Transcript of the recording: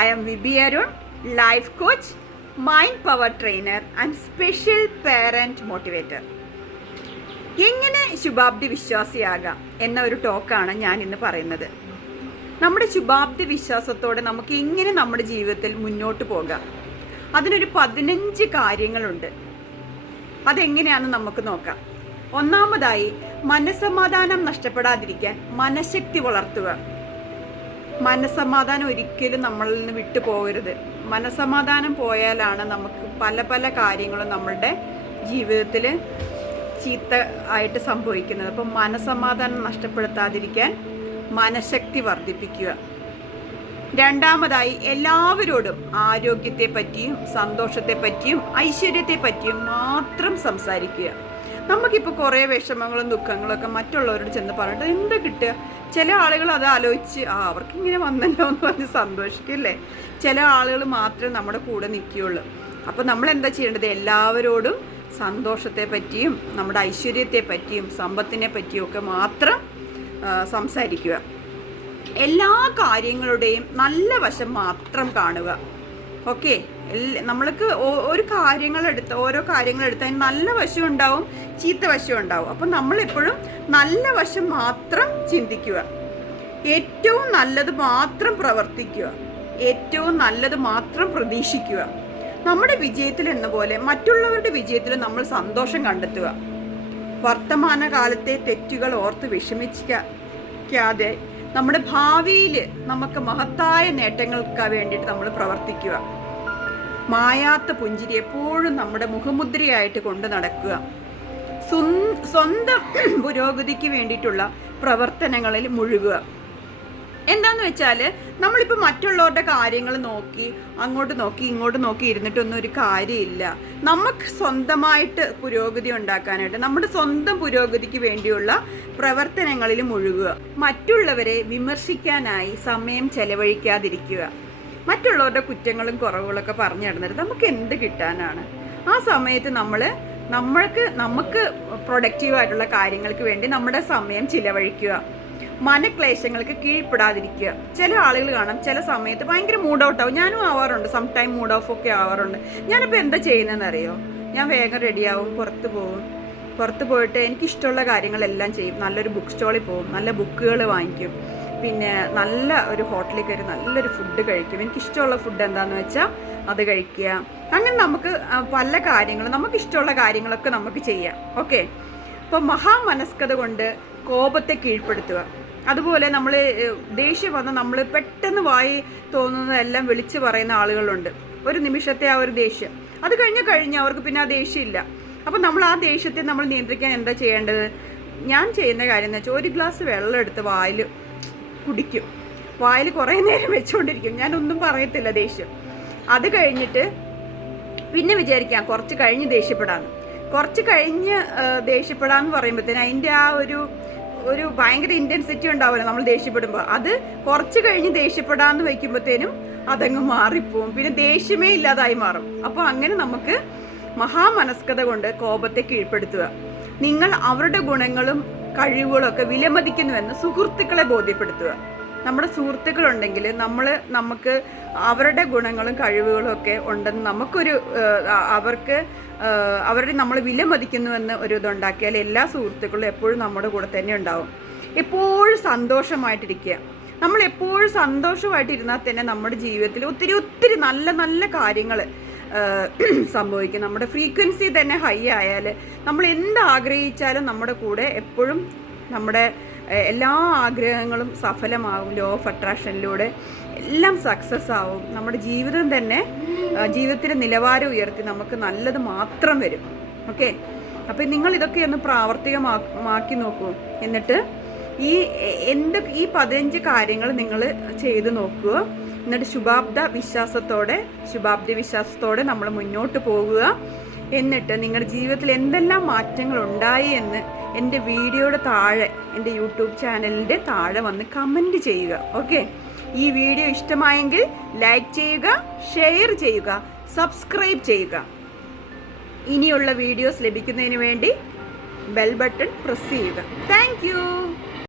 I am Vibi Arun, life coach, mind power trainer, and special parent motivator. എങ്ങനെ ശുഭാബ്ദി വിശ്വാസിയാകാം എന്ന ഒരു ടോക്കാണ് ഞാൻ ഇന്ന് പറയുന്നത്. നമ്മുടെ ശുഭാബ്ദി വിശ്വാസത്തോടെ നമുക്ക് എങ്ങനെ നമ്മുടെ ജീവിതത്തിൽ മുന്നോട്ട് പോകാം. അതിനൊരു പതിനഞ്ച് കാര്യങ്ങളുണ്ട്. അതെങ്ങനെയാണെന്ന് നമുക്ക് നോക്കാം. ഒന്നാമതായി മനസ്സമാധാനം നഷ്ടപ്പെടാതിരിക്കാൻ മനഃശക്തി വളർത്തുക. മനസ്സമാധാനം ഒരിക്കലും നമ്മളിൽ നിന്ന് വിട്ടു പോകരുത്. മനസ്സമാധാനം പോയാലാണ് നമുക്ക് പല പല കാര്യങ്ങളും നമ്മളുടെ ജീവിതത്തിൽ ചീത്ത ആയിട്ട് സംഭവിക്കുന്നത്. അപ്പം മനസ്സമാധാനം നഷ്ടപ്പെടുത്താതിരിക്കാൻ മനഃശക്തി വർദ്ധിപ്പിക്കുക. രണ്ടാമതായി എല്ലാവരോടും ആരോഗ്യത്തെ പറ്റിയും സന്തോഷത്തെ പറ്റിയും ഐശ്വര്യത്തെ പറ്റിയും മാത്രം സംസാരിക്കുക. നമുക്കിപ്പോൾ കുറേ വിഷമങ്ങളും ദുഃഖങ്ങളും ഒക്കെ മറ്റുള്ളവരോട് ചെന്ന് പറഞ്ഞിട്ട് എന്താ കിട്ടുക? ചില ആളുകൾ അത് ആലോചിച്ച് ആ അവർക്ക് ഇങ്ങനെ വന്നല്ലോ എന്ന് പറഞ്ഞ് സന്തോഷിക്കില്ലേ ചില ആളുകൾ മാത്രമേ നമ്മുടെ കൂടെ നിൽക്കുകയുള്ളൂ. അപ്പോൾ നമ്മൾ എന്താ ചെയ്യേണ്ടത്? എല്ലാവരോടും സന്തോഷത്തെ പറ്റിയും നമ്മുടെ ഐശ്വര്യത്തെ പറ്റിയും സമ്പത്തിനെ പറ്റിയും ഒക്കെ മാത്രം സംസാരിക്കുക. എല്ലാ കാര്യങ്ങളുടെയും നല്ല വശം മാത്രം കാണുക. ഓക്കെ? നമ്മൾക്ക് ഒരു കാര്യങ്ങളെടുത്ത് ഓരോ കാര്യങ്ങളെടുത്ത് അതിന് നല്ല വശം ഉണ്ടാവും ചീത്ത വശം ഉണ്ടാവും. അപ്പം നമ്മളെപ്പോഴും നല്ല വശം മാത്രം ചിന്തിക്കുക. ഏറ്റവും നല്ലത് മാത്രം പ്രവർത്തിക്കുക. ഏറ്റവും നല്ലത് മാത്രം പ്രതീക്ഷിക്കുക. നമ്മുടെ വിജയത്തിൽ എന്ന പോലെ മറ്റുള്ളവരുടെ വിജയത്തിൽ നമ്മൾ സന്തോഷം കണ്ടെത്തുക. വർത്തമാനകാലത്തെ തെറ്റുകൾ ഓർത്ത് വിഷമിക്കാതെ നമ്മുടെ ഭാവിയിൽ നമുക്ക് മഹത്തായ നേട്ടങ്ങൾക്ക് വേണ്ടിയിട്ട് നമ്മൾ പ്രവർത്തിക്കുക. മായാത്ത പുഞ്ചിരി എപ്പോഴും നമ്മുടെ മുഖമുദ്രയായിട്ട് കൊണ്ട് നടക്കുക. സ്വന്തം പുരോഗതിക്ക് വേണ്ടിയിട്ടുള്ള പ്രവർത്തനങ്ങളിൽ മുഴുകുക. എന്താന്ന് വെച്ചാൽ നമ്മളിപ്പോൾ മറ്റുള്ളവരുടെ കാര്യങ്ങൾ നോക്കി അങ്ങോട്ട് നോക്കി ഇങ്ങോട്ട് നോക്കി ഇരുന്നിട്ടൊന്നും ഒരു കാര്യമില്ല. നമുക്ക് സ്വന്തമായിട്ട് പുരോഗതി ഉണ്ടാക്കാനായിട്ട് നമ്മുടെ സ്വന്തം പുരോഗതിക്ക് വേണ്ടിയുള്ള പ്രവർത്തനങ്ങളിൽ മുഴുകുക. മറ്റുള്ളവരെ വിമർശിക്കാനായി സമയം ചെലവഴിക്കാതിരിക്കുക. മറ്റുള്ളവരുടെ കുറ്റങ്ങളും കുറവുകളൊക്കെ പറഞ്ഞു നടന്നിട്ട് നമുക്ക് എന്ത് കിട്ടാനാണ്? ആ സമയത്ത് നമ്മൾ നമ്മൾക്ക് നമുക്ക് പ്രൊഡക്റ്റീവായിട്ടുള്ള കാര്യങ്ങൾക്ക് വേണ്ടി നമ്മുടെ സമയം ചിലവഴിക്കുക. മനക്ലേശങ്ങൾക്ക് കീഴ്പ്പെടാതിരിക്കുക. ചില ആളുകൾ കാണാം ചില സമയത്ത് ഭയങ്കര മൂഡ് ഔട്ട് ആവും. ഞാനും ആവാറുണ്ട് സം ടൈം മൂഡ് ഓഫ് ഒക്കെ ആവാറുണ്ട്. ഞാനിപ്പോൾ എന്താ ചെയ്യുന്നതെന്ന് അറിയോ ഞാൻ വേഗം റെഡിയാവും പുറത്ത് പോകും പുറത്ത് പോയിട്ട് എനിക്കിഷ്ടമുള്ള കാര്യങ്ങളെല്ലാം ചെയ്യും. നല്ലൊരു ബുക്ക് സ്റ്റോളിൽ പോകും നല്ല ബുക്കുകൾ വാങ്ങിക്കും. പിന്നെ നല്ല ഒരു ഹോട്ടലിൽ കയറി നല്ലൊരു ഫുഡ് കഴിക്കും. എനിക്കിഷ്ടമുള്ള ഫുഡ് എന്താണെന്ന് വെച്ചാൽ അത് കഴിക്കുക. അങ്ങനെ നമുക്ക് പല കാര്യങ്ങളും നമുക്ക് ഇഷ്ടമുള്ള കാര്യങ്ങളൊക്കെ നമുക്ക് ചെയ്യാം. ഓക്കെ അപ്പോൾ മഹാമനസ്കത കൊണ്ട് കോപത്തെ കീഴ്പ്പെടുത്തുക. അതുപോലെ നമ്മൾ ദേഷ്യം വന്ന് നമ്മൾ പെട്ടെന്ന് വായി തോന്നുന്നതെല്ലാം വിളിച്ചു പറയുന്ന ആളുകളുണ്ട്. ഒരു നിമിഷത്തെ ആ ഒരു ദേഷ്യം. അത് കഴിഞ്ഞ് കഴിഞ്ഞ് അവർക്ക് പിന്നെ ആ ദേഷ്യമില്ല അപ്പം നമ്മൾ ആ ദേഷ്യത്തെ നമ്മൾ നിയന്ത്രിക്കാൻ എന്താ ചെയ്യേണ്ടത്? ഞാൻ ചെയ്യുന്ന കാര്യം എന്ന് വെച്ചാൽ ഒരു ഗ്ലാസ് വെള്ളം എടുത്ത് വായിൽ കുടിക്കും. വായിൽ കുറേ നേരം വെച്ചുകൊണ്ടിരിക്കും ഞാനൊന്നും പറയത്തില്ല ദേഷ്യം. അത് കഴിഞ്ഞിട്ട് പിന്നെ വിചാരിക്കാം കുറച്ച് കഴിഞ്ഞ് ദേഷ്യപ്പെടാന്ന്. കുറച്ച് കഴിഞ്ഞ് ദേഷ്യപ്പെടാന്ന് പറയുമ്പോഴത്തേന് അതിന്റെ ആ ഒരു ഒരു ഭയങ്കര ഇന്റൻസിറ്റി ഉണ്ടാവില്ല നമ്മൾ ദേഷ്യപ്പെടുമ്പോൾ. അത് കുറച്ച് കഴിഞ്ഞ് ദേഷ്യപ്പെടാന്ന് വയ്ക്കുമ്പോഴത്തേനും അതങ്ങ് മാറിപ്പോവും. പിന്നെ ദേഷ്യമേ ഇല്ലാതായി മാറും. അപ്പോൾ അങ്ങനെ നമുക്ക് മഹാമനസ്കത കൊണ്ട് കോപത്തെ കീഴ്പ്പെടുത്തുക. നിങ്ങൾ അവരുടെ ഗുണങ്ങളും കഴിവുകളും ഒക്കെ വിലമതിക്കുന്നുവെന്ന് സുഹൃത്തുക്കളെ ബോധ്യപ്പെടുത്തുക. നമ്മുടെ സുഹൃത്തുക്കളുണ്ടെങ്കിൽ നമ്മൾ നമുക്ക് അവരുടെ ഗുണങ്ങളും കഴിവുകളും ഒക്കെ ഉണ്ടെന്ന് നമുക്കൊരു അവർക്ക് അവരുടെ നമ്മൾ വിലമതിക്കുന്നുവെന്ന് ഒരു ഇതുണ്ടാക്കിയാൽ എല്ലാ സുഹൃത്തുക്കളും എപ്പോഴും നമ്മുടെ കൂടെ തന്നെ ഉണ്ടാവും. എപ്പോഴും സന്തോഷമായിട്ടിരിക്കുക. നമ്മൾ എപ്പോഴും സന്തോഷമായിട്ടിരുന്നാൽ തന്നെ നമ്മുടെ ജീവിതത്തിൽ ഒത്തിരി ഒത്തിരി നല്ല നല്ല കാര്യങ്ങൾ സംഭവിക്കും. നമ്മുടെ ഫ്രീക്വൻസി തന്നെ ഹൈ ആയാൽ നമ്മൾ എന്ത് ആഗ്രഹിച്ചാലും നമ്മുടെ കൂടെ എപ്പോഴും നമ്മുടെ എല്ലാ ആഗ്രഹങ്ങളും സഫലമാവും. ലോ ഓഫ് അട്രാക്ഷനിലൂടെ എല്ലാം സക്സസ് ആവും. നമ്മുടെ ജീവിതം തന്നെ ജീവിതത്തിന്റെ നിലവാരം ഉയർത്തി നമുക്ക് നല്ലത് മാത്രം വരും. ഓക്കെ അപ്പം നിങ്ങൾ ഇതൊക്കെ ഒന്ന് പ്രാവർത്തികമാക്കി നോക്കൂ. എന്നിട്ട് ഈ എന്തൊക്കെ എന്ത് ഈ പതിനഞ്ച് കാര്യങ്ങൾ നിങ്ങൾ ചെയ്ത് നോക്കുക. എന്നിട്ട് ശുഭാബ്ദ വിശ്വാസത്തോടെ ശുഭാബ്ദി വിശ്വാസത്തോടെ നമ്മൾ മുന്നോട്ട് പോകുക എന്നിട്ട് നിങ്ങളുടെ ജീവിതത്തിൽ എന്തെല്ലാം മാറ്റങ്ങൾ ഉണ്ടായി എന്ന് എന്റെ വീഡിയോയുടെ താഴെ എന്റെ യൂട്യൂബ് ചാനലിന്റെ താഴെ വന്ന് കമന്റ് ചെയ്യുക. ഓക്കെ? ഈ വീഡിയോ ഇഷ്ടമായെങ്കിൽ ലൈക്ക് ചെയ്യുക ഷെയർ ചെയ്യുക സബ്സ്ക്രൈബ് ചെയ്യുക. ഇനിയുള്ള വീഡിയോസ് ലഭിക്കുന്നതിന് വേണ്ടി ബെൽ ബട്ടൺ പ്രസ് ചെയ്യുക. താങ്ക്